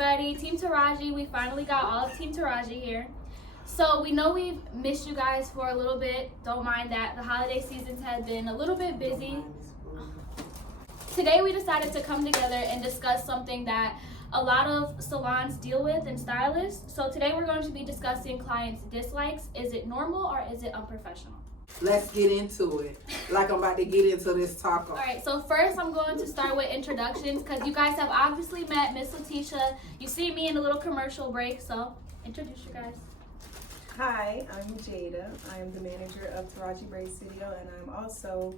everybody. Team Taraji. We finally got all of Team Taraji here. So we know we've missed you guys for a little bit. Don't mind that. The holiday seasons have been a little bit busy. Today we decided to come together and discuss something that a lot of salons deal with and stylists. So today we're going to be discussing clients' dislikes. Is it normal or is it unprofessional? Let's get into it. Like I'm about to get into this taco. All right, so first I'm going to start with introductions because you guys have obviously met Miss Letitia. You see me in a little commercial break, so introduce you guys. Hi, I'm Jada. I am the manager of Taraji Braid Studio, and I'm also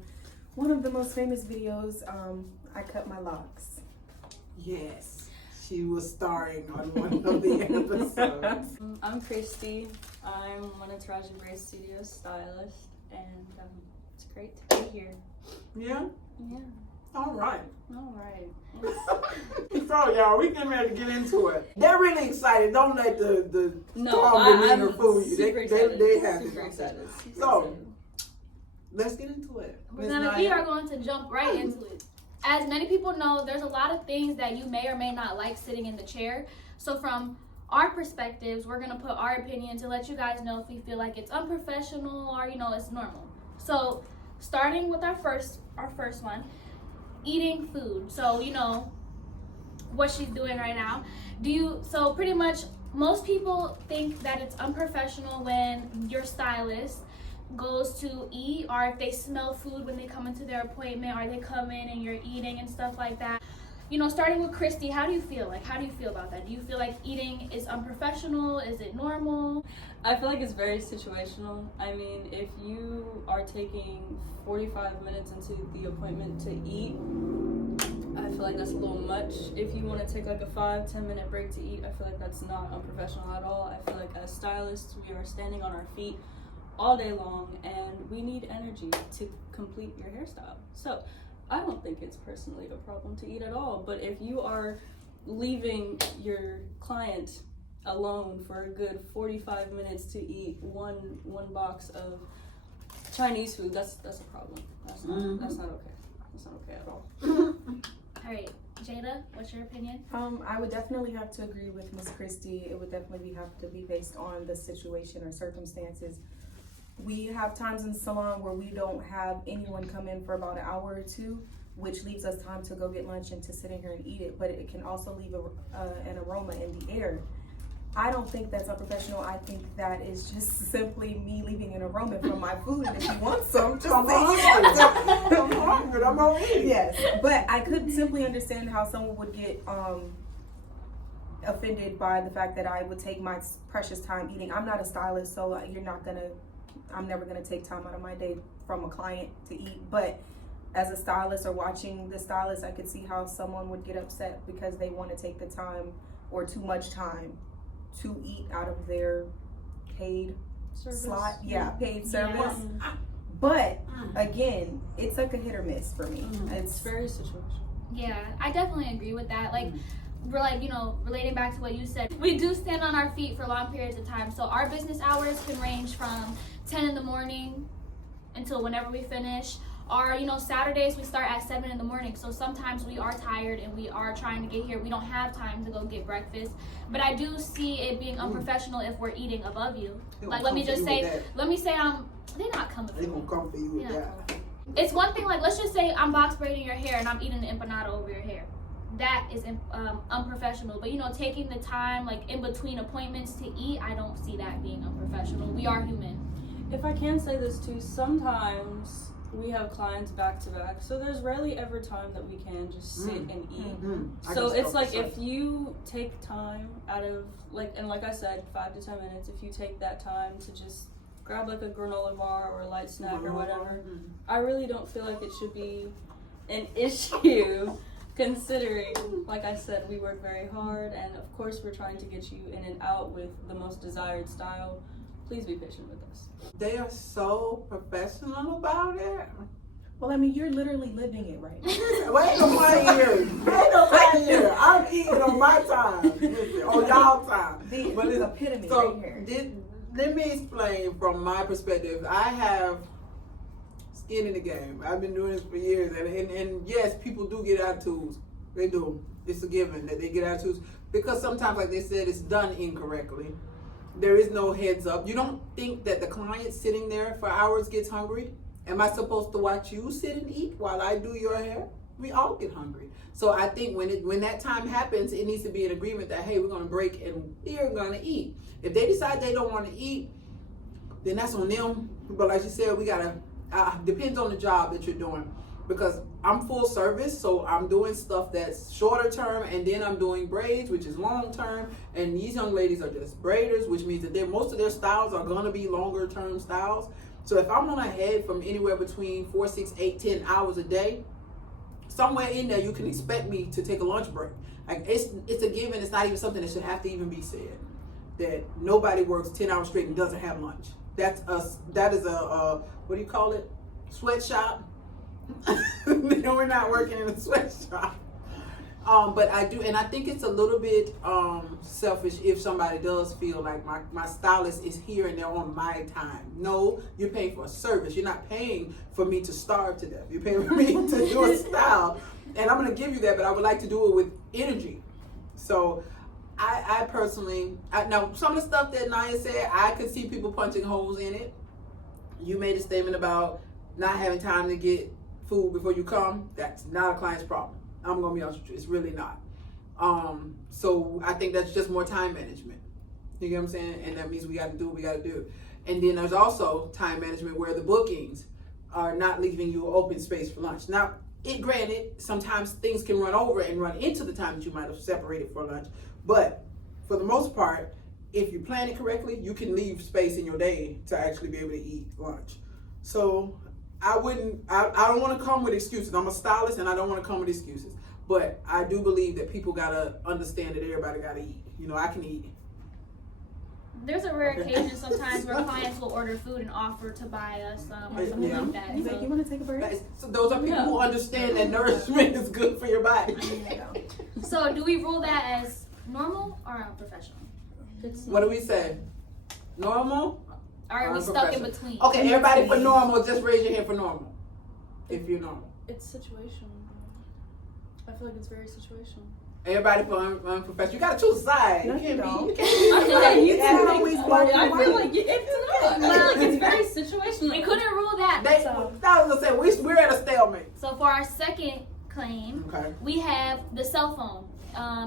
one of the most famous videos, I Cut My Locks. Yes, she was starring on one of the episodes. I'm Christy. I'm one of Taraji Braid Studio's stylist, and it's great to be here. Yeah? Yeah. All right. All right. So, y'all, we getting ready to get into it. They're really excited. Don't let the No, strong demeanor fool you. super excited. They have super it. excited. So, let's get into it. We are going to jump right into it. As many people know, there's a lot of things that you may or may not like sitting in the chair. So from our perspectives, we're going to put our opinion to let you guys know if we feel like it's unprofessional or, it's normal. So starting with our first one, eating food. So, what she's doing right now. So pretty much most people think that it's unprofessional when your stylist goes to eat, or if they smell food when they come into their appointment, or they come in and you're eating and stuff like that. Starting with Christy, how do you feel? How do you feel about that? Do you feel like eating is unprofessional? Is it normal? I feel like it's very situational. I mean, if you are taking 45 minutes into the appointment to eat, I feel like that's a little much. If you want to take like a 5-10 minute break to eat, I feel like that's not unprofessional at all. I feel like as stylists, we are standing on our feet all day long, and we need energy to complete your hairstyle. So I don't think it's personally a problem to eat at all, but if you are leaving your client alone for a good 45 minutes to eat one box of Chinese food, that's a problem. That's not okay. That's not okay at all. All right, Jada, what's your opinion? I would definitely have to agree with Miss Christy. It would definitely have to be based on the situation or circumstances. We have times in the salon where we don't have anyone come in for about an hour or two, which leaves us time to go get lunch and to sit in here and eat it, but it can also leave an aroma in the air. I don't think that's unprofessional. I think that is just simply me leaving an aroma from my food, and if you want some, just I'm hungry. I'm gonna eat. Yes, but I could simply understand how someone would get offended by the fact that I would take my precious time eating. I'm not a stylist, so I'm never gonna take time out of my day from a client to eat. But as a stylist or watching the stylist, I could see how someone would get upset because they want to take the time or too much time to eat out of their paid slot. Yeah, paid service. Yeah. But again, it's like a hit or miss for me. It's very situational. Yeah, I definitely agree with that. We're relating back to what you said, we do stand on our feet for long periods of time. So our business hours can range from 10 in the morning until whenever we finish. Or, Saturdays we start at 7 in the morning. So sometimes we are tired and we are trying to get here. We don't have time to go get breakfast. But I do see it being unprofessional if we're eating above you. Let me say they're not coming for you. They gonna come for you with that. It's one thing, let's just say I'm box braiding your hair and I'm eating the empanada over your hair. That is unprofessional. But taking the time in between appointments to eat, I don't see that being unprofessional. We are human. If I can say this too, sometimes we have clients back to back, so there's rarely ever time that we can just sit and eat. So it's like if you take time out of and like I said, 5 to 10 minutes, if you take that time to just grab a granola bar or a light snack or whatever, I really don't feel like it should be an issue. Considering, like I said, we work very hard, and of course we're trying to get you in and out with the most desired style. Please be patient with us. They are so professional about it. Well, you're literally living it right now. Wait a minute. I'm eating on my time. On y'all time. But it's epitome right here. Let me explain from my perspective. I have skin in the game. I've been doing this for years, and yes, people do get attitudes They do. It's a given that they get attitudes because sometimes, like they said, it's done incorrectly. There is no heads up. You don't think that the client sitting there for hours gets hungry? Am I supposed to watch you sit and eat while I do your hair? We all get hungry. So I think when that time happens, it needs to be an agreement that, hey, we're going to break and we're going to eat. If they decide they don't want to eat, then that's on them. But like you said, we got to, depends on the job that you're doing. Because I'm full service, so I'm doing stuff that's shorter term, and then I'm doing braids, which is long term. And these young ladies are just braiders, which means that most of their styles are going to be longer term styles. So if I'm on a head from anywhere between 4, 6, 8, 10 hours a day, somewhere in there you can expect me to take a lunch break. Like it's a given. It's not even something that should have to even be said. That nobody works 10 hours straight and doesn't have lunch. That is a what do you call it? Sweatshop. No, we're not working in a sweatshop. But I do, and I think it's a little bit selfish if somebody does feel like my stylist is here and they're on my time. No, you're paying for a service. You're not paying for me to starve to death. You're paying for me to do a style, and I'm going to give you that, but I would like to do it with energy. So I personally, now some of the stuff that Naya said, I could see people punching holes in it. You made a statement about not having time to get food before you come. That's not a client's problem. I'm gonna be honest with you, it's really not. So I think that's just more time management. You get what I'm saying? And that means we gotta do what we gotta do. And then there's also time management where the bookings are not leaving you open space for lunch. Now, granted, sometimes things can run over and run into the time that you might have separated for lunch. But for the most part, if you plan it correctly, you can leave space in your day to actually be able to eat lunch. So I don't want to come with excuses. I'm a stylist and I don't want to come with excuses. But I do believe that people got to understand that everybody got to eat. You know, I can eat. There's a rare occasion sometimes where clients will order food and offer to buy us some or something like that. You like, you want to take a break? So those are people who understand that nourishment is good for your body. So do we rule that as normal or unprofessional? What do we say? Normal? Or are we stuck in between? Okay, everybody for normal, just raise your hand for normal. If you're normal. It's situational. I feel like it's very situational. Everybody for unprofessional. You gotta choose a side. No, You can't you be. don't. You It's can't not be. always black and I feel white. like it's not. I feel like it's very situational. We couldn't rule that. I was gonna say we're at a stalemate. So for our second claim, Okay. we have the cell phone.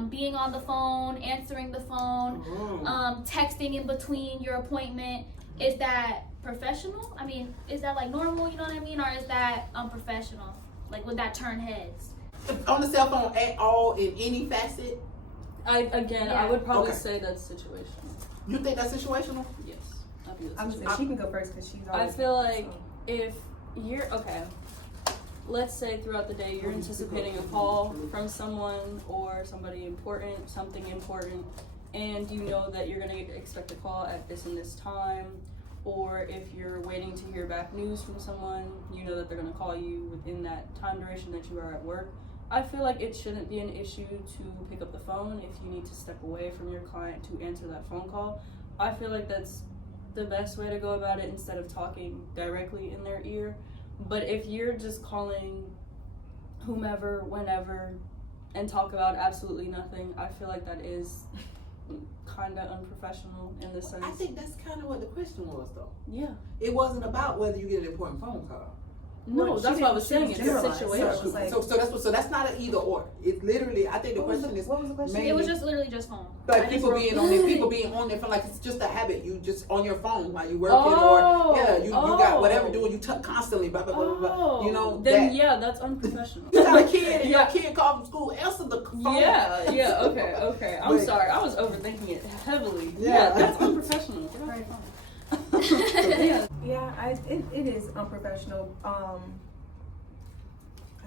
Being on the phone, answering the phone, texting in between your appointment. Is that professional? I mean, is that like normal, you know what I mean? Or is that unprofessional? Like, would that turn heads? On the cell phone at all in any facet? I would probably Okay. say that's situational. You think that's situational? Yes. I feel I'm that's saying she can go first because she's I always. feel like if you're let's say throughout the day you're anticipating a call from someone or somebody important, something important, and you know that you're gonna expect a call at this and this time, or if you're waiting to hear back news from someone, you know that they're gonna call you within that time duration that you are at work. I feel like it shouldn't be an issue to pick up the phone if you need to step away from your client to answer that phone call. I feel like that's the best way to go about it instead of talking directly in their ear. But if you're just calling whomever, whenever, and talk about absolutely nothing, I feel like that is kind of unprofessional in the sense. I think that's kind of what the question was, though. Yeah. It wasn't about whether you get an important phone call. No, Well, that's she what I was didn't- saying. It's she generalized, situational. so it was like- So that's not an either or. It literally, I think the question is What was the question? mainly It was just literally just phone. like I just people wrote- being on their phone, like it's just a habit. You just on your phone while you working, Oh, or you got whatever doing. You constantly blah blah blah blah blah. You know then that. yeah, that's unprofessional. You got a kid and your Yeah. kid called from school. Answer the phone. Yeah, okay. I'm But- sorry, I was overthinking it heavily. Yeah. Yeah, that's unprofessional. Get off the phone. Yeah. Yeah, it is unprofessional. I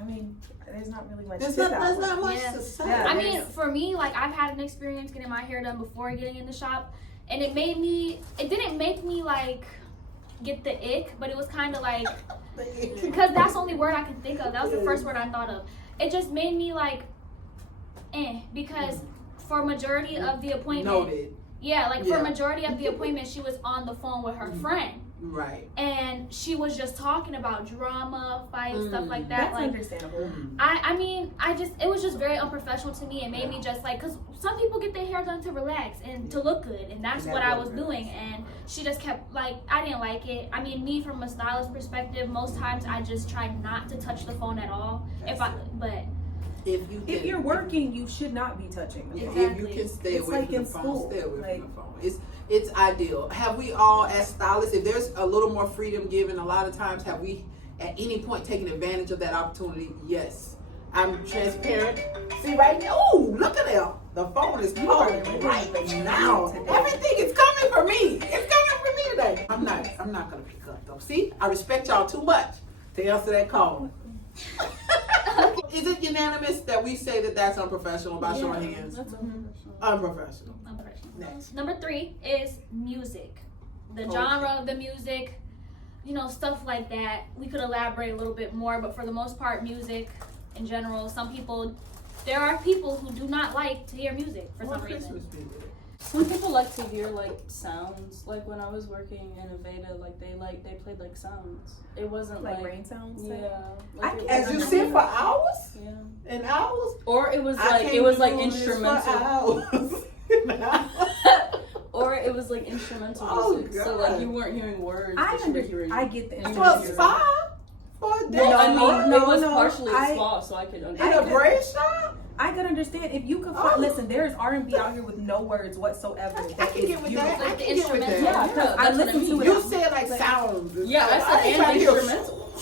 mean, there's not really much. There's to not that one. much Yeah. to say. Yeah. I mean, for me, like I've had an experience getting my hair done before getting in the shop, and it didn't make me like get the ick, but it was kind of like, because that's the only word I could think of. That was the first word I thought of. It just made me like, because for majority of the appointment, Noted. yeah, like Yeah. for majority of the appointment, she was on the phone with her friend. Right. And she was just talking about drama, fights, stuff like that. That's Like, understandable. I mean, it was just very unprofessional to me. It made me just like, because some people get their hair done to relax and to look good, and that's what I was doing. And she just kept, like, I didn't like it. I mean, me from a stylist perspective, most times I just try not to touch the phone at all. If you're working, you should not be touching the phone. If you can stay It's away like from in the phone, school. stay away Like- from the phone. It's ideal. Have we all, as stylists, if there's a little more freedom given, a lot of times, have we at any point taken advantage of that opportunity? Yes. I'm transparent. See right now, oh, look at that. The phone is calling right now. Everything is coming for me. It's coming for me today. I'm not gonna pick up though. See, I respect y'all too much to answer that call. Is it unanimous that we say that that's unprofessional by showing hands? That's unprofessional. Unprofessional. Next. Number 3 is music. The genre of the music, stuff like that. We could elaborate a little bit more, but for the most part, music in general, there are people who do not like to hear music for some reason. Some people like to hear like sounds. Like when I was working in Aveda, they played like sounds. It wasn't Like rain sounds? Yeah. As you sit for hours Yeah. and hours. Or it was I like can't do this for instrumental. hours. Or it was like instrumental music. So like you weren't hearing words. I but you were hearing. get the For a spa? For a day? I mean, it was no, partially I- a spa, so I could In understand. a braid shop? I can understand if you could find, listen, there's R&B out here with no words whatsoever. I can get with that. I Like the can get with instrumental. that. Yeah, I that's what I listen to mean. it. You said like sounds. and Yeah, I stuff. said ain't trying and to hear- instrumental.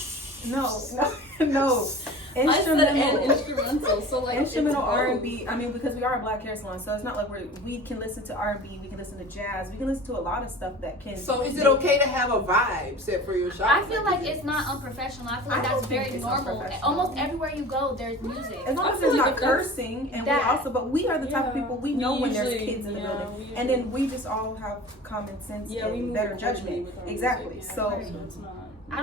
No. I said and Instrumental. instrumental. So like Instrumental it's both. R&B. I mean, because we are a black hair salon, so it's not like we can listen to R&B, we can listen to jazz, we can listen to a lot of stuff that can. So is it okay to have a vibe set for your shop? I feel like it's not unprofessional. I feel like I that's don't think very it's normal. unprofessional. Almost everywhere you go, there's music. As long I as feel there's like not if that's- cursing, and that- but we are the type of people, we know when there's usually- kids in the yeah, building, we and then usually- we just all have common sense Yeah, we and move better accordingly judgment. with our Exactly. music, So yeah, it's not. I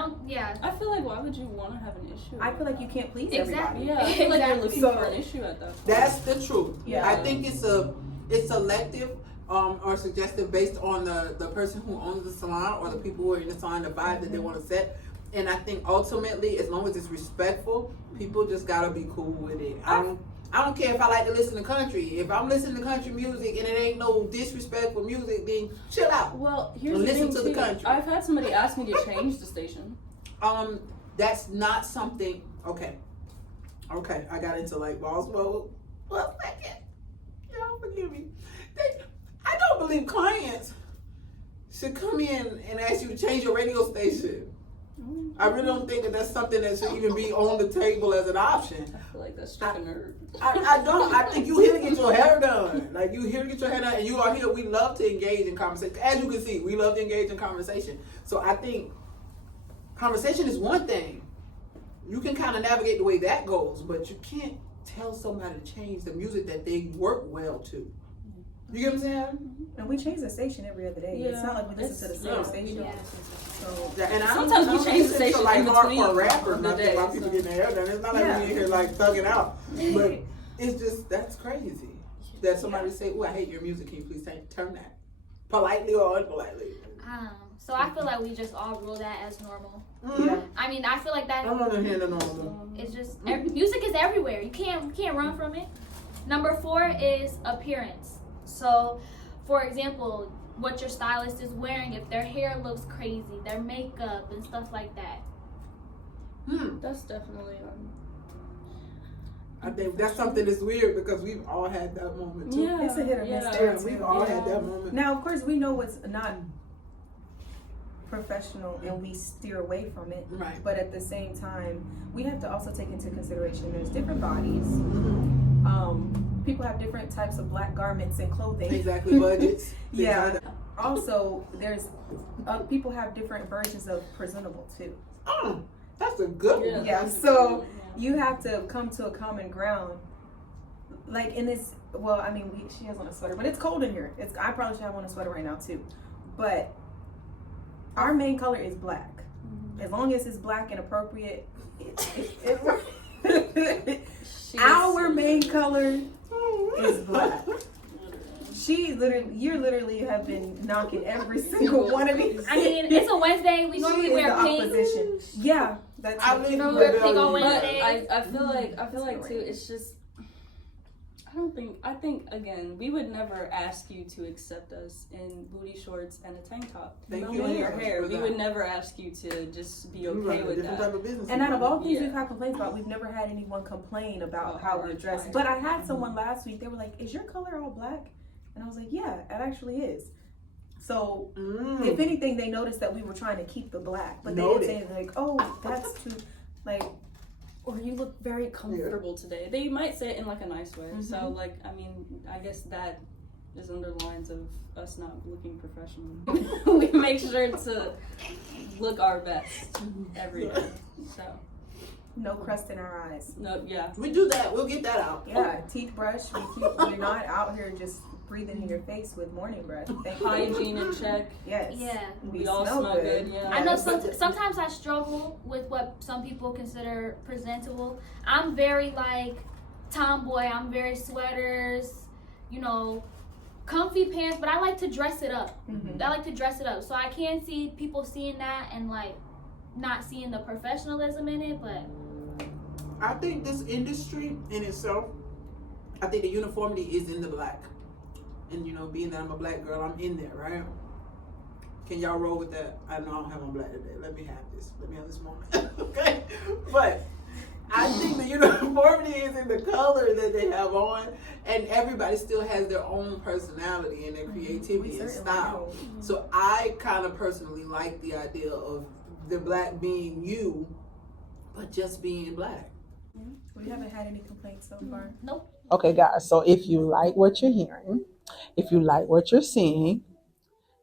I feel like why would you want to have an issue? I with feel like that? you can't please Exactly. everybody. Yeah, I feel like you're looking So- for an issue at that point. That's the truth. Yeah. I think it's selective or suggestive based on the person who owns the salon or the people who are in the salon, the vibe that they want to set. And I think ultimately, as long as it's respectful, people just gotta be cool with it. I don't care if I like to listen to country. If I'm listening to country music and it ain't no disrespectful music, then chill out. Well, here's And the listen thing to the too. country. I've had somebody ask me to change the station. That's not something. Okay, I got into like boss mode. Well, second, y'all forgive me. I don't believe clients should come in and ask you to change your radio station. I really don't think that that's something that should even be on the table as an option. I feel like that's struck a nerve. I don't. I think you here to get your hair done. Like you here to get your hair done, and you are here. We love to engage in conversation. As you can see, we love to engage in conversation. So I think conversation is one thing. You can kind of navigate the way that goes, but you can't tell somebody to change the music that they work well to. You get what I'm saying? And we change the station every other day. It's not like we listen to the same station. Yeah. So Yeah, and Sometimes we change the listen station to like in between hardcore rap or of the nothing day, while people so. getting their hair done. It's not like Yeah. we in here like thugging out, but it's just that's crazy that somebody say, "Oh, I hate your music. Can you please turn that politely or unpolitely?" So I feel like we just all rule that as normal. yeah. I mean, I feel like that I'm not hearing the normal. it's just music is everywhere. You can't run from it. Number 4 is appearance. So, for example, what your stylist is wearing, if their hair looks crazy, their makeup and stuff like that. That's definitely I think that's something that's weird because we've all had that moment too. Yeah. It's a hit or miss Yeah. there Yeah, too. we've all had that moment. Now, of course, we know what's not professional and we steer away from it. Right. But at the same time, we have to also take into consideration there's different bodies. People have different types of black garments and clothing. Exactly, budgets. Yeah. Also, there's people have different versions of presentable too. That's a good one. Yeah, so you have to come to a common ground. Like in this, well, I mean, she has on a sweater, but it's cold in here. I probably should have on a sweater right now too. But our main color is black. As long as it's black and appropriate, our main color is black. You literally have been knocking every single one of these. I mean, it's a Wednesday. We normally She is wear the pink. opposition. Yeah, that's I it. mean, You know, we're pink on But Wednesdays. I feel like too, it's just, I think again, we would never ask you to accept us in booty shorts and a tank top. Thank you And your very much hair. for We that. would never ask you to just be You okay run a with different that. type of business. And out of all things Yeah. we've had complaints about, we've never had anyone complain about Oh, how we our dress. attire. But I had someone last week, they were like, is your color all black? And I was like, yeah, it actually is. So, if anything, they noticed that we were trying to keep the black. But they didn't say anything like, oh, that's too, like, Or you look very comfortable today. They might say it in like a nice way. So like, I mean, I guess that is under lines of us not looking professional. We make sure to look our best every day. So no crust in our eyes. no, yeah. We do that. We'll get that out. Yeah, teeth brush. We're not out here just breathing in your face with morning breath. Thank you. Hygiene in check. Yes. Yeah. We all smell good. Yeah. I know sometimes I struggle with what some people consider presentable. I'm very like tomboy. I'm very sweaters, you know, comfy pants, but I like to dress it up. Mhm. I like to dress it up. So I can see people seeing that and like not seeing the professionalism in it, but I think this industry in itself, I think the uniformity is in the black. And you know, being that I'm a black girl, I'm in there, right? Can y'all roll with that? I know I don't have on black today. Let me have this. Let me have this moment. Okay? But I think the uniformity is in the color that they have on, and everybody still has their own personality and their creativity and style. So I kind of personally like the idea of the black being you, but just being black. We haven't had any complaints so far. nope. Okay, guys, so if you like what you're hearing, if you like what you're seeing,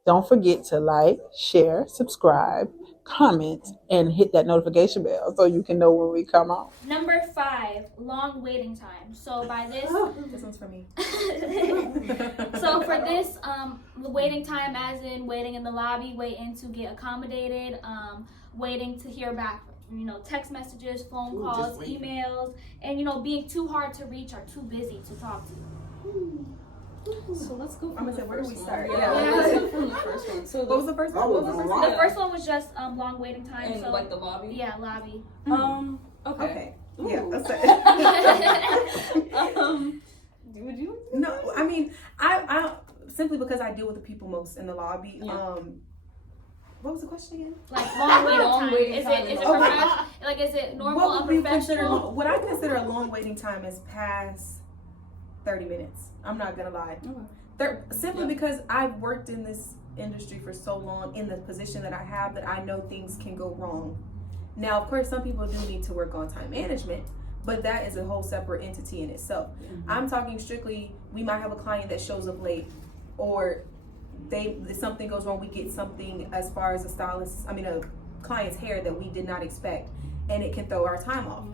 don't forget to like, share, subscribe, comment, and hit that notification bell so you can know when we come on. Number 5, long waiting time. So by this This one's for me. so for this, the waiting time as in waiting in the lobby, waiting to get accommodated, waiting to hear back, you know, text messages, phone Ooh, calls, just waiting. emails, and you know, being too hard to reach or too busy to talk to. So let's go. I'm gonna say, where do we start? Yeah, Yeah. let's go from the first one. So What was the first one? Oh, What was the first wow. one? The first one was just long waiting time. in So like the lobby. yeah, lobby. Okay. Okay. Yeah, Ooh. that's it. Would you? No, I mean, I simply because I deal with the people most in the lobby. Yeah. What was the question again? Like long waiting Long time. waiting Is time it in the professional? Like is it normal, What would we consider unprofessional? long? What I consider a long waiting time is past 30 minutes. I'm not gonna lie. Simply Yeah. because I've worked in this industry for so long in the position that I have that I know things can go wrong. Now, of course, some people do need to work on time management, but that is a whole separate entity in itself. I'm talking strictly, we might have a client that shows up late, or something goes wrong, we get something as far as a client's hair that we did not expect, and it can throw our time off.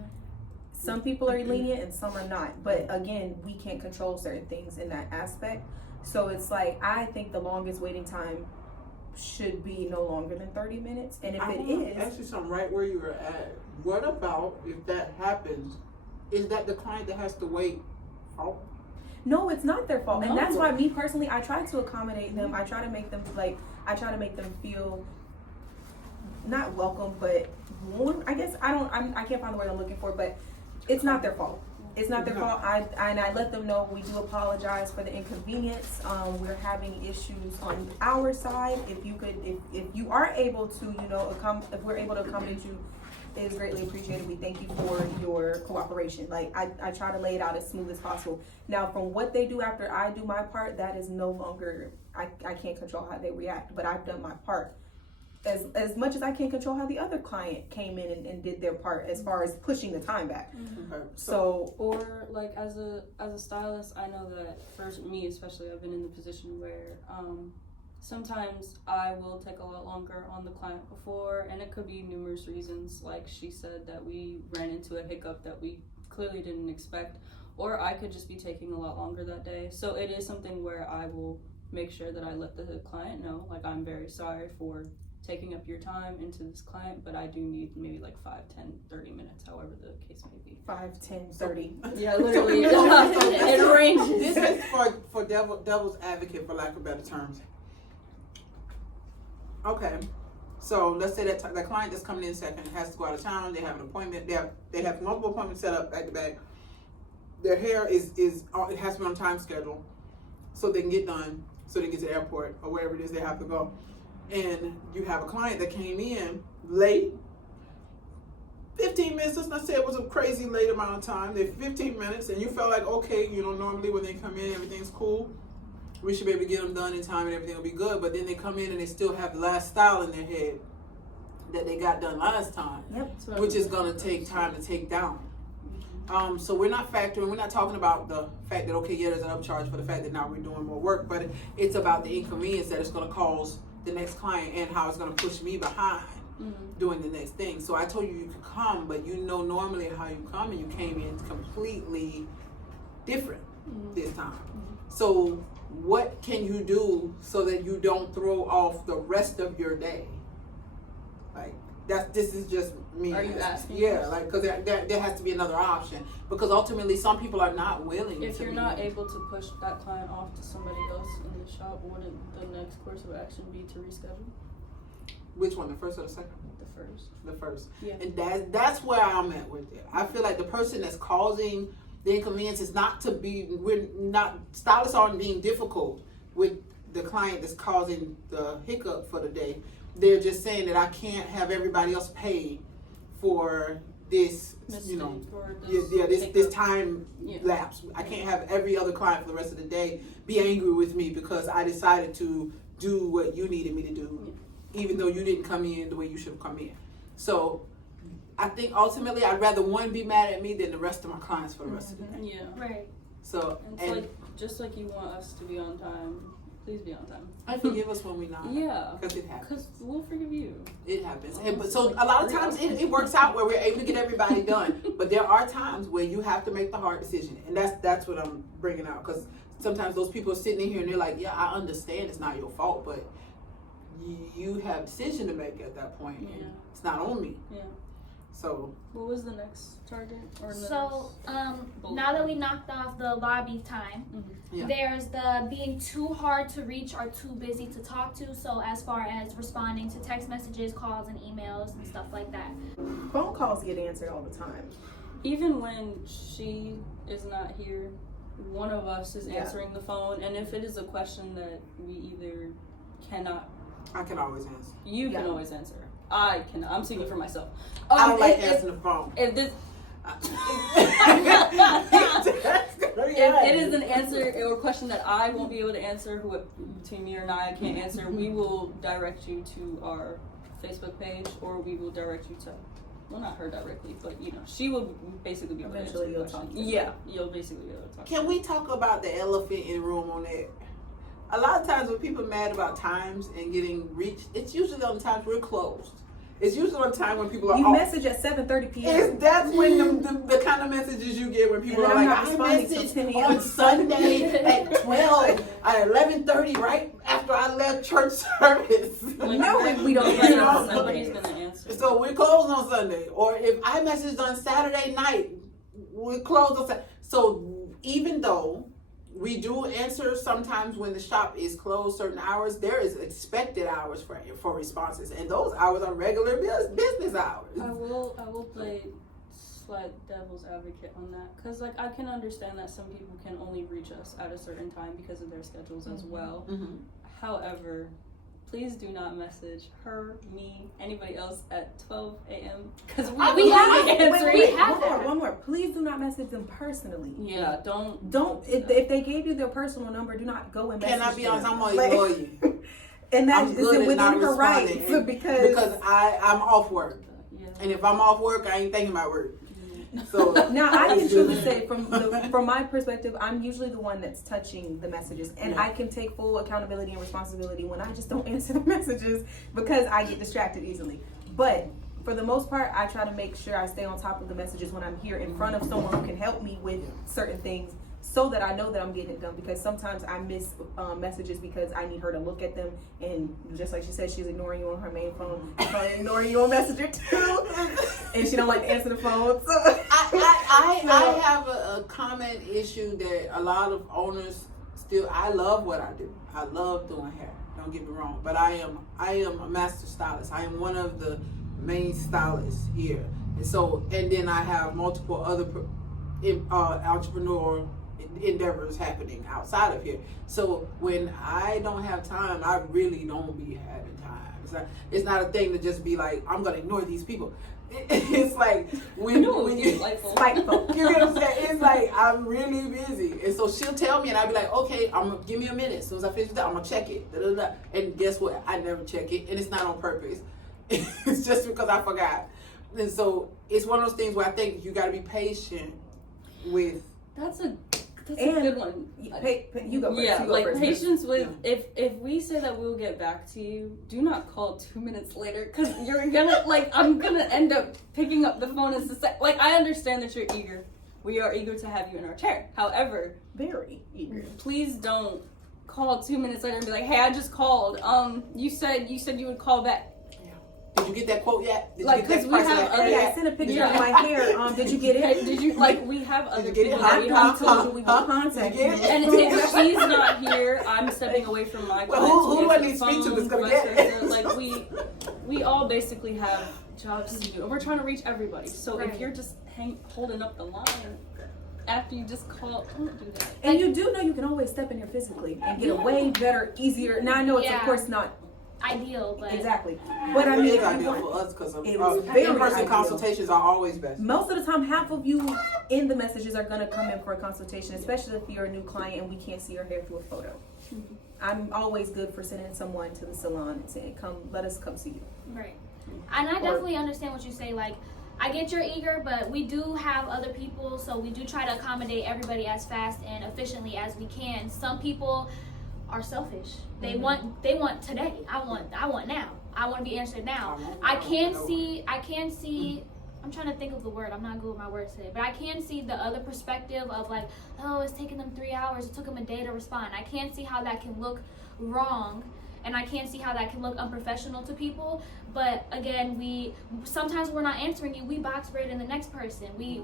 Some people are lenient and some are not, but again, we can't control certain things in that aspect. So it's like, I think the longest waiting time should be no longer than 30 minutes, and if I it wanna is, ask you something right where you were at. What about if that happens? Is that the client that has to wait? Oh, no, it's not their fault. And that's No. why me personally, I try to accommodate them. I try to make them feel not welcome, but warm. I guess I can't find the word I'm looking for, but it's not their fault. It's not their fault. I let them know we do apologize for the inconvenience. We're having issues on our side. If you are able to, if we're able to accommodate you, it is greatly appreciated. We thank you for your cooperation. Like I try to lay it out as smooth as possible. Now, from what they do after I do my part, that is no longer, I can't control how they react, but I've done my part. As much as I can't control how the other client came in and did their part as far as pushing the time back. okay. So Or like as a stylist, I know that for me especially, I've been in the position where sometimes I will take a lot longer on the client before, and it could be numerous reasons. Like she said, that we ran into a hiccup that we clearly didn't expect, or I could just be taking a lot longer that day. So it is something where I will make sure that I let the client know, like, I'm very sorry for taking up your time into this client, but I do need maybe like 5, 10, 30 minutes, however the case may be. 5, 10, 30. Yeah, literally. It ranges. This is for devil's advocate, for lack of better terms. Okay, so let's say that that client that's coming in second has to go out of town. They have an appointment. They have multiple appointments set up back to back. Their hair is it has to be on time schedule, so they can get done, so they can get to the airport or wherever it is they have to go. And you have a client that came in late, 15 minutes. Let's not say it was a crazy late amount of time. They're 15 minutes, and you felt like, okay, normally when they come in, everything's cool. We should be able to get them done in time and everything will be good. But then they come in and they still have the last style in their head that they got done last time, Yep. which is going to take time to take down. So we're not talking about the fact that, okay, yeah, there's an upcharge for the fact that now we're doing more work, but it's about the inconvenience that it's going to cause the next client and how it's going to push me behind doing the next thing. So I told you could come, but normally how you come, and you came in completely different this time. So what can you do so that you don't throw off the rest of your day? Like, this is just me. Are you asking? Yeah, like, because there has to be another option, because ultimately some people are not willing. If you're not able to push that client off to somebody else in the shop, wouldn't the next course of action be to reschedule? Which one, the first or the second? The first. The first. Yeah. And that's where I'm at with it. I feel like the person that's causing the inconvenience is stylists aren't being difficult with the client that's causing the hiccup for the day. They're just saying that I can't have everybody else pay for this, this time lapse. I can't have every other client for the rest of the day be angry with me because I decided to do what you needed me to do, even though you didn't come in the way you should have come in. So I think ultimately I'd rather one be mad at me than the rest of my clients for the rest of the day. Yeah. Right. So And just like you want us to be on time, please be on time. I forgive us when we're not. Yeah. Because it happens. Because we'll forgive you. It happens. But so a lot of times it works out where we're able to get everybody done. But there are times where you have to make the hard decision. And that's what I'm bringing out. Because sometimes those people are sitting in here and they're like, yeah, I understand it's not your fault, but you have a decision to make at that point. Yeah. It's not on me. Yeah. So what was the next target? So now that we knocked off the lobby time, Yeah. there's the being too hard to reach or too busy to talk to. So as far as responding to text messages, calls, and emails and stuff like that. Phone calls get answered all the time. Even when she is not here, one of us is answering the phone, and if it is a question that we either cannot, I can always answer. you can always answer. I cannot. I'm speaking for myself. I don't like answering the phone. If this Yeah. If it is an answer or question that I won't be able to answer, who between me or I can't answer, we will direct you to our Facebook page, or we will direct you to, well, not her directly, but she will basically be able to answer Eventually the you'll question. talk to her. Yeah, you'll basically be able to talk. Can we talk about the elephant in the room on that? A lot of times when people are mad about times and getting reached, it's usually on times we're closed. It's usually on time when people are You off. message at 7:30 p.m. That's when the kind of messages you get when people And are I'm like, not I responding till messaged 10 a.m. on Sunday at 12, at 11:30, right after I left church service. Like, No, we don't like, get it on somebody's Sunday. gonna answer. So we're closed on Sunday. Or if I messaged on Saturday night, we're closed on Saturday. So even though we do answer sometimes when the shop is closed certain hours, there is expected hours for responses, and those hours are regular business hours. I will play slight devil's advocate on that, because I can understand that some people can only reach us at a certain time because of their schedules as well. Mm-hmm. However, please do not message her, me, anybody else at 12 a.m. because We have to answer we it. have One more. Please do not message them personally. Yeah, don't. Don't if they gave you their personal number, do not go and message Can I be honest? them. I'm gonna ignore you. And that I'm is good at within not her rights responding because I'm off work, Yeah. and if I'm off work, I ain't thinking about work. So now I can truly say from my perspective, I'm usually the one that's touching the messages, and I can take full accountability and responsibility when I just don't answer the messages because I get distracted easily. But for the most part, I try to make sure I stay on top of the messages when I'm here in front of someone who can help me with certain things, so that I know that I'm getting it done, because sometimes I miss messages because I need her to look at them, and just like she said, she's ignoring you on her main phone, probably ignoring you on Messenger too, and she don't like to answer the phone. So I have a common issue that a lot of owners still. I love what I do. I love doing hair. Don't get me wrong, but I am a master stylist. I am one of the main stylists here, and then I have multiple other entrepreneur endeavors happening outside of here. So when I don't have time, I really don't be having time. It's not a thing to just be like, I'm gonna ignore these people. It's like when you spiteful. You know what I'm saying? It's like I'm really busy, and so she'll tell me, and I'll be like, okay, give me a minute. As soon as I finish that, I'm gonna check it. Da, da, da. And guess what? I never check it, and it's not on purpose. It's just because I forgot. And so it's one of those things where I think you got to be patient with. That's a good one. You go first. Yeah, you go like first. patience with if we say that we'll get back to you, do not call 2 minutes later, because you're gonna I'm gonna end up picking up the phone and say, like, I understand that you're eager. We are eager to have you in our chair. However, very eager. Please don't call 2 minutes later and be like, hey, I just called. You said you would call back. Did you get that quote yet? Did like, you get that we have price other, I sent a picture of my hair. Did you get it? Did you, like, we have other Did you get people it? that we have I told to. you we would contact you. And if she's not here, I'm stepping away from my Well, clients. who do I need to speak to that's gonna get it? Like, we all basically have jobs to do, and we're trying to reach everybody. So Right. if you're just holding up the line after you just call, don't do that. And you do know you can always step in here physically and get a way better, easier. Now I know it's of course not ideal, but exactly. But I mean, it's ideal for us because it was very in-person ideal. consultations are always best. Most of the time, half of you in the messages are gonna come in for a consultation, especially if you're a new client and we can't see your hair through a photo. Mm-hmm. I'm always good for sending someone to the salon and saying, let us come see you. right. And I definitely understand what you say. Like, I get you're eager, but we do have other people, so we do try to accommodate everybody as fast and efficiently as we can. Some people are selfish. They want today. I want now. I want to be answered now. I can see I'm trying to think of the word. I'm not good with my words today, but I can see the other perspective of like, oh, it's taking them 3 hours. It took them a day to respond. I can see how that can look wrong, and I can see how that can look unprofessional to people. But again, sometimes we're not answering you. We box braiding the next person. We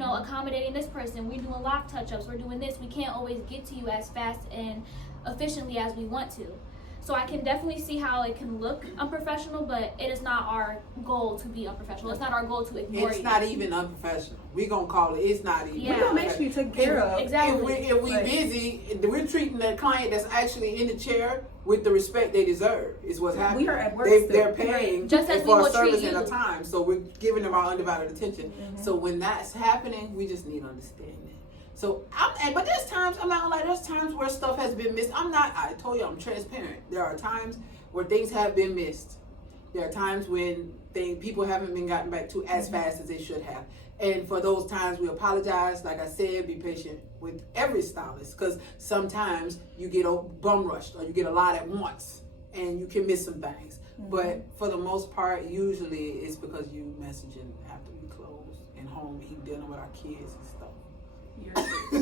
accommodating this person. We're doing lock touch-ups. We're doing this. We can't always get to you as fast and efficiently as we want to. So I can definitely see how it can look unprofessional, but it is not our goal to be unprofessional. It's not our goal to ignore you. It's not even unprofessional. We're going to call it, it's not even. Yeah. We're gonna make sure you take care of. Exactly. If we busy, we're treating the client that's actually in the chair with the respect they deserve, is what's happening. We are at work They're still. paying Just as we for a will treat service and you. a time, so we're giving them our undivided attention. So when that's happening, we just need understanding. So, but there's times, I'm not gonna lie, there's times where stuff has been missed. I told you I'm transparent. There are times where things have been missed. There are times when people haven't been gotten back to as fast as they should have. And for those times, we apologize. Like I said, be patient with every stylist, because sometimes you get bum rushed or you get a lot at once and you can miss some things. But for the most part, usually it's because you messaging after we close and home, dealing with our kids and stuff.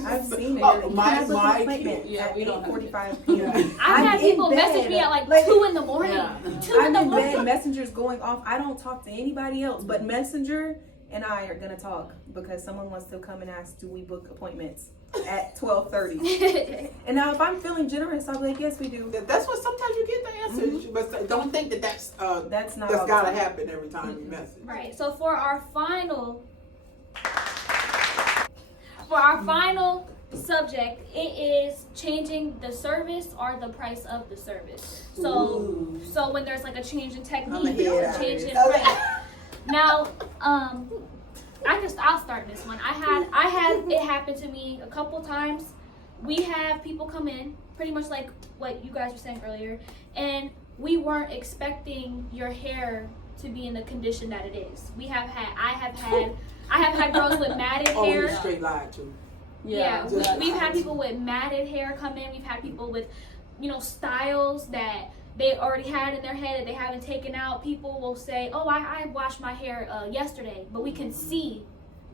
I've seen it. Oh, You my can book an kids. appointment Yeah, at we don't have 8:45 p.m. I've had I'm people in message bed. me at like Like, 2 in the morning. Yeah. 2 in I'm the in bed, morning. Messenger's going off. I don't talk to anybody else, but Messenger and I are gonna talk because someone wants to come and ask, do we book appointments at 12:30? And now if I'm feeling generous, I'll be like, yes, we do. That's what sometimes you get the answer, but don't think that's That's not that's all the gotta time. happen every time you message. Right. So for our final subject, it is changing the service or the price of the service. So when there's like a change in technique or a change in price. Now, I'll start this one. I had it happen to me a couple times. We have people come in, pretty much like what you guys were saying earlier, and we weren't expecting your hair to be in the condition that it is. I have had girls with matted hair. Oh, straight lie too. Yeah, Just- we've had people with matted hair come in. We've had people with, styles that they already had in their head that they haven't taken out. People will say, "Oh, I washed my hair yesterday," but we can see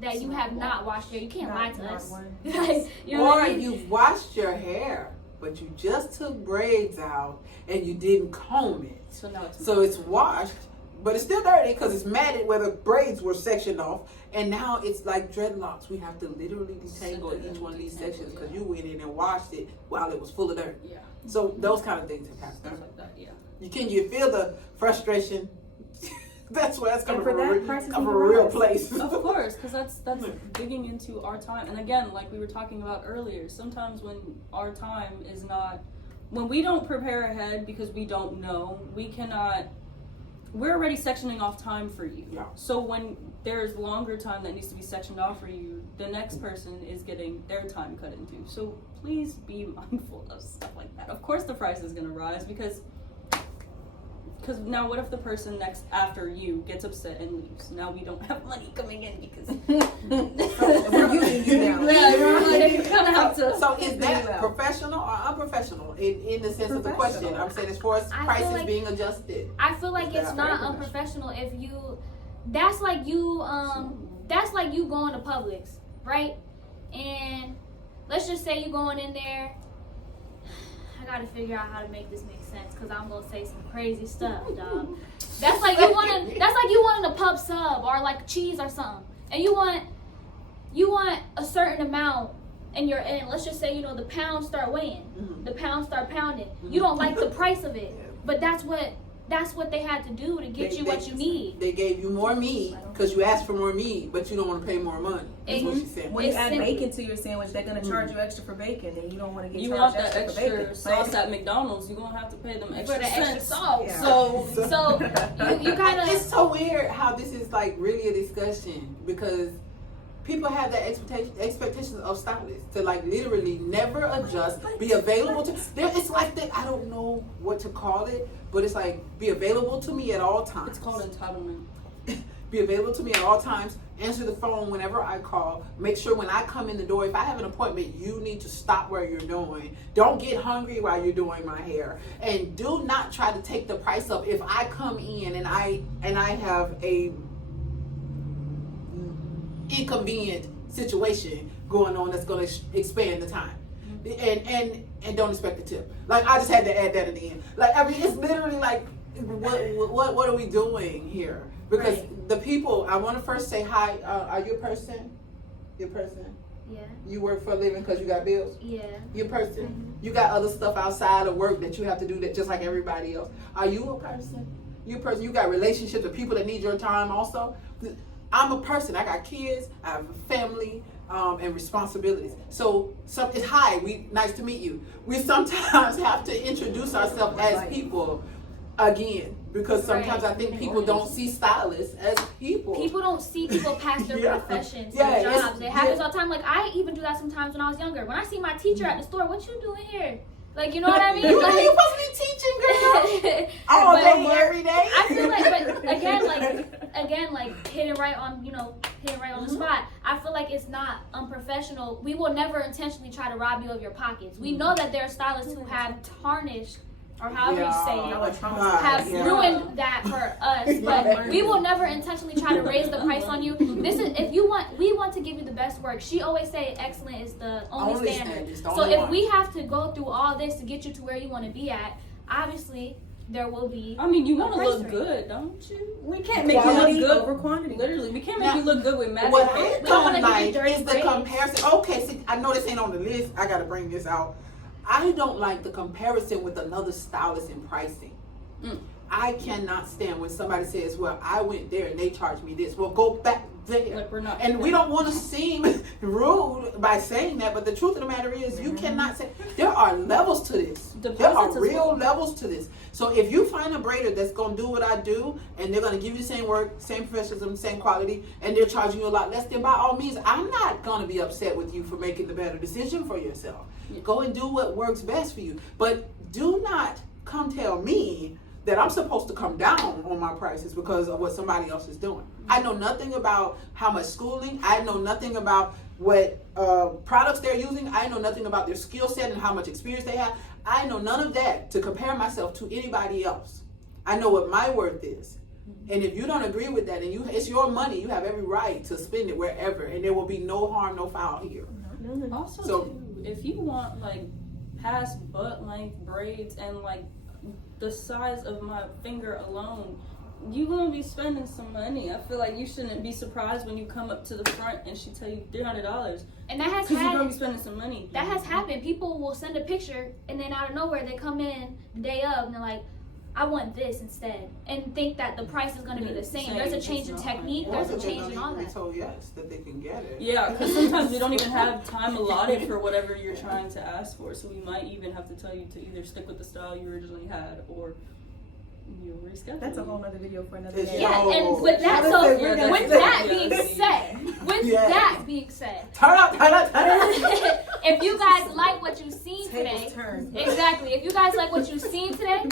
that you have not washed your hair. You can't lie to Not us. one. Like, you know what Or I mean? you've washed your hair, but you just took braids out and you didn't comb it. So now So it's washed, but it's still dirty because it's matted where the braids were sectioned off. And now it's like dreadlocks. We have to literally detangle each one of these sections because you went in and washed it while it was full of dirt. Yeah, So those kind of things have stuff happened. like that. Yeah. You feel the frustration. That's where that's coming for from. that, Come prices from need a to real rise. place. Of course, because that's digging into our time. And again, like we were talking about earlier, sometimes when our time is not, when we don't prepare ahead because we don't know, we're already sectioning off time for you. Yeah. So when there's longer time that needs to be sectioned off for you, the next person is getting their time cut into. So please be mindful of stuff like that. Of course the price is going to rise because now what if the person next after you gets upset and leaves? Now we don't have money coming in because We're using you now. you're gonna have to. So is that Well. professional or unprofessional in the sense of the question? Professional. I'm saying as far as I feel prices like- being adjusted. I feel like Is it's that not very unprofessional if you. That's like you going to Publix, right? And let's just say you going in there. I gotta figure out how to make this make sense because I'm gonna say some crazy stuff, dog. That's like you wanting a pub sub or like cheese or something, and you want a certain amount, and let's just say the pounds start weighing, Mhm. the pounds start pounding. You don't like the price of it, but that's what they had to do to get you what you need. They gave you more meat because you asked for more meat, but you don't want to pay more money. That's what she said. When you It's add simple. bacon to your sandwich, they're gonna charge you extra for bacon, and you don't want to get You charged want that extra for bacon. extra sauce at McDonald's, you're gonna have to pay them extra For the extra cents. sauce. Yeah. So You kind It's of so weird how this is like really a discussion because people have that expectations of stylists to like literally never adjust, be available to. It's like that. I don't know what to call it, but it's like be available to me at all times. it's called entitlement. Be available to me at all times. Answer the phone whenever I call. Make sure when I come in the door, if I have an appointment, you need to stop where you're doing. Don't get hungry while you're doing my hair, and do not try to take the price up if I come in and I have a inconvenient situation going on that's going to expand the time. And don't expect a tip. Like I just had to add that at the end. Like I mean, it's literally like, what are we doing here? Because Right. the people, I want to first say hi. Are you a person? You're a person. yeah. You work for a living because you got bills. Yeah. You're a person. You got other stuff outside of work that you have to do that just like everybody else. Are you a person? You're a person. You got relationships with people that need your time also. I'm a person. I got kids. I have a family and responsibilities. So it's hi. Nice to meet you. We sometimes have to introduce ourselves as people again because sometimes I think people don't see stylists as people. People don't see people past their Yeah. professions, Yeah, their it's- jobs. It happens yeah. all the time. Like I even do that sometimes when I was younger. When I see my teacher at the store, what you doing here? Like you know what I mean? You Like, ain't supposed to be teaching, girl. All But- day, every day. I feel like, but again, like hitting right on the spot. I feel like it's not unprofessional. We will never intentionally try to rob you of your pockets. We know that there are stylists who have tarnished, or however you say it, have ruined that for us. But we will never intentionally try to raise the price on you. We want to give you the best work. She always say excellent is the only standard. It's the So only if one. we have to go through all this to get you to where you want to be at, obviously there will be. I mean, you want to price look range. good, don't you? We can't make you Quality look good. over quantity. Literally, we can't make Now, you look good with magic. What I We don't don't wanna give you like dirty is the braids. comparison. Okay, see, I know this ain't on the list. I gotta bring this out. I don't like the comparison with another stylist in pricing. I cannot stand when somebody says, "Well, I went there and they charged me this." Well, go back there. Like we're not. And we don't want to seem rude by saying that, but the truth of the matter is, you cannot say there are levels to this. There Deposits are as real well. levels to this. So if you find a braider that's gonna do what I do, and they're gonna give you the same work, same professionalism, same quality, and they're charging you a lot less, then by all means, I'm not gonna be upset with you for making the better decision for yourself. Go and do what works best for you, but do not come tell me that I'm supposed to come down on my prices because of what somebody else is doing. I know nothing about how much schooling. I know nothing about what products they're using. I know nothing about their skill set and how much experience they have. I know none of that to compare myself to anybody else. I know what my worth is. And if you don't agree with that, and it's your money, you have every right to spend it wherever, and there will be no harm, no foul here. Also, So- too, if you want like past butt length braids and like the size of my finger alone, you gonna be spending some money. I feel like you shouldn't be surprised when you come up to the front and she tell you $300. And that has Because you're gonna be had spending some money. that has happened. People will send a picture and then out of nowhere they come in the day of and they're like, I want this instead, and think that the price is going to be the same. There's a change in technique. Or There's a that they're change gonna in all be that. told yes, that they can get it. Yeah, because sometimes we don't even have time allotted for whatever you're trying to ask for. So we might even have to tell you to either stick with the style you originally had or you'll reschedule. That's a whole nother video for another It's day. Yeah, and with that, Let's so say we're with next that day. being said, Turn up. if you guys like what you've seen today, Tables turned. exactly. If you guys like what you've seen today,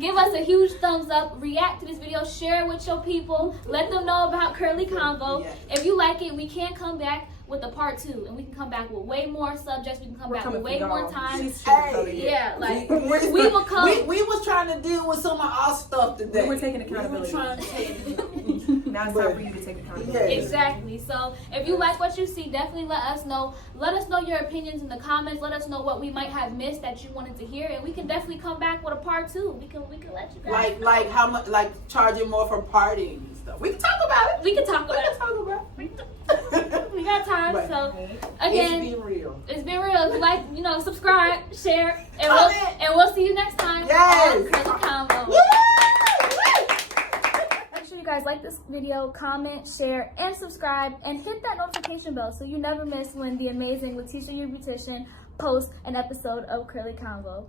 give us a huge thumbs up. React to this video. Share it with your people. Let them know about Curly Convo. Yes. If you like it, we can come back with a part 2, and we can come back with way more subjects. We can come back with way more time. Hey. Yeah, like we will come. We was trying to deal with some of our stuff today. We were taking accountability. We were trying to take Now it's time for you to take accountability. Yeah. Exactly. So if you like what you see, definitely let us know. Let us know your opinions in the comments. Let us know what we might have missed that you wanted to hear, and we can definitely come back with a part 2. We can let you guys. like how much, like charging more for partying and stuff. We can talk about it. We can talk We about can it. talk about it. We got time. But So it's again, being real. it's been real. If you like, subscribe, share, and Comment. we'll see you next time Yes. on Curly Convo. Woo! Make sure you guys like this video, comment, share, and subscribe, and hit that notification bell so you never miss when the amazing Letitia, your beautician, posts an episode of Curly Convo.